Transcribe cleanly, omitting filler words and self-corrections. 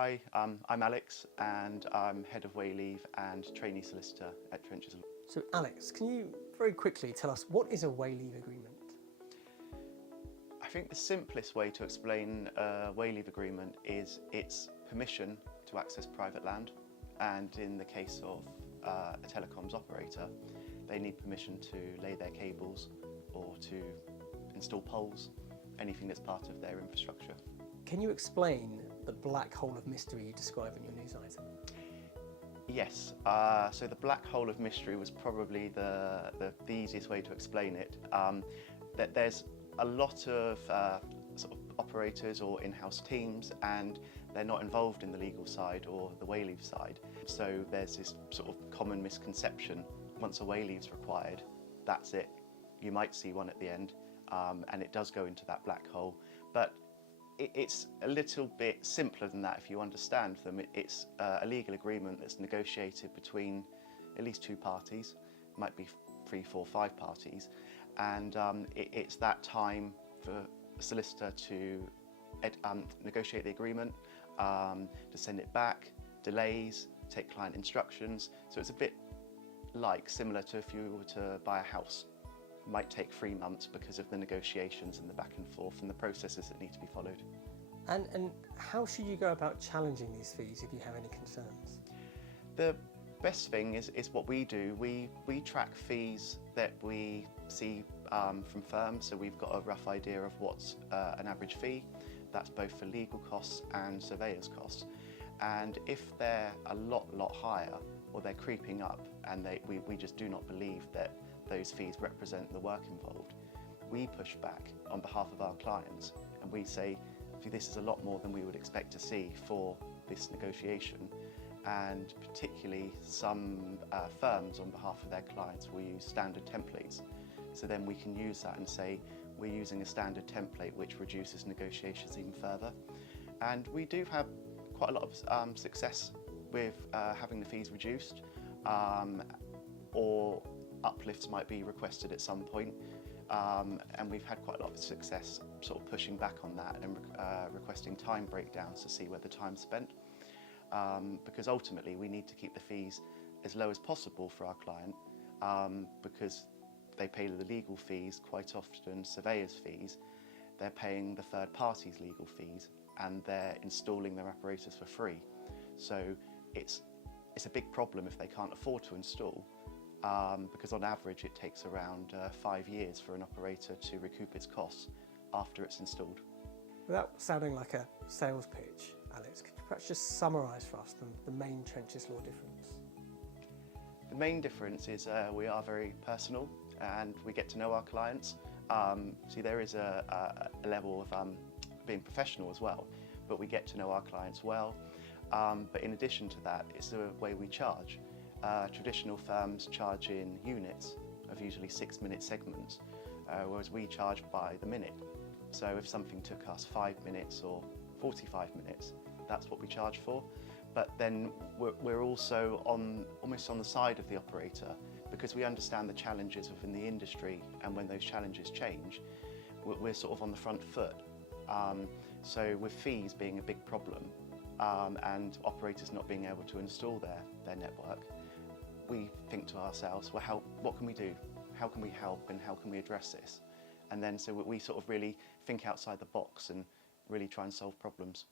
Hi, I'm Alex and I'm Head of Wayleave and Trainee Solicitor at Trenches. So Alex, can you very quickly tell us what is a Wayleave agreement? I think the simplest way to explain a Wayleave agreement is its permission to access private land, and in the case of a telecoms operator, they need permission to lay their cables or to install poles, anything that's part of their infrastructure. Can you explain the black hole of mystery you describe in your news item? Yes, so the black hole of mystery was probably the easiest way to explain it. That there's a lot of sort of operators or in-house teams, and they're not involved in the legal side or the Wayleave side. So there's this sort of common misconception: once a Wayleave's required, that's it. You might see one at the end, and it does go into that black hole. But it's a little bit simpler than that if you understand them. It's a legal agreement that's negotiated between at least two parties, might be 3, 4, 5 parties, and it's that time for a solicitor to negotiate the agreement, to send it back, delays, take client instructions. So it's a bit like similar to if you were to buy a house. It might take 3 months because of the negotiations and the back and forth and the processes that need to be followed. And how should you go about challenging these fees if you have any concerns? The best thing is what we do. We track fees that we see from firms, so we've got a rough idea of what's an average fee. That's both for legal costs and surveyors' costs. And if they're a lot higher, or they're creeping up, and we just do not believe that those fees represent the work involved, we push back on behalf of our clients and we say, this is a lot more than we would expect to see for this negotiation. And particularly some firms on behalf of their clients will use standard templates. So then we can use that and say, we're using a standard template which reduces negotiations even further. And we do have quite a lot of success with having the fees reduced, or uplifts might be requested at some point, and we've had quite a lot of success sort of pushing back on that and requesting time breakdowns to see where the time's spent, because ultimately we need to keep the fees as low as possible for our client, because they pay the legal fees, quite often surveyors' fees, they're paying the third party's legal fees, and they're installing their apparatus for free. So it's a big problem if they can't afford to install, because on average it takes around 5 years for an operator to recoup its costs after it's installed. Without sounding like a sales pitch, Alex, could you perhaps just summarise for us the main Trenches law difference? The main difference is we are very personal and we get to know our clients. See, there is a level of being professional as well, but we get to know our clients well. But in addition to that, it's the way we charge. Traditional firms charge in units of usually 6-minute segments, whereas we charge by the minute. So if something took us 5 minutes or 45 minutes, that's what we charge for. But then we're also almost on the side of the operator, because we understand the challenges within the industry, and when those challenges change, we're sort of on the front foot. So with fees being a big problem, and operators not being able to install their network, we think to ourselves, well, what can we do? How can we help, and how can we address this? And then so we sort of really think outside the box and really try and solve problems.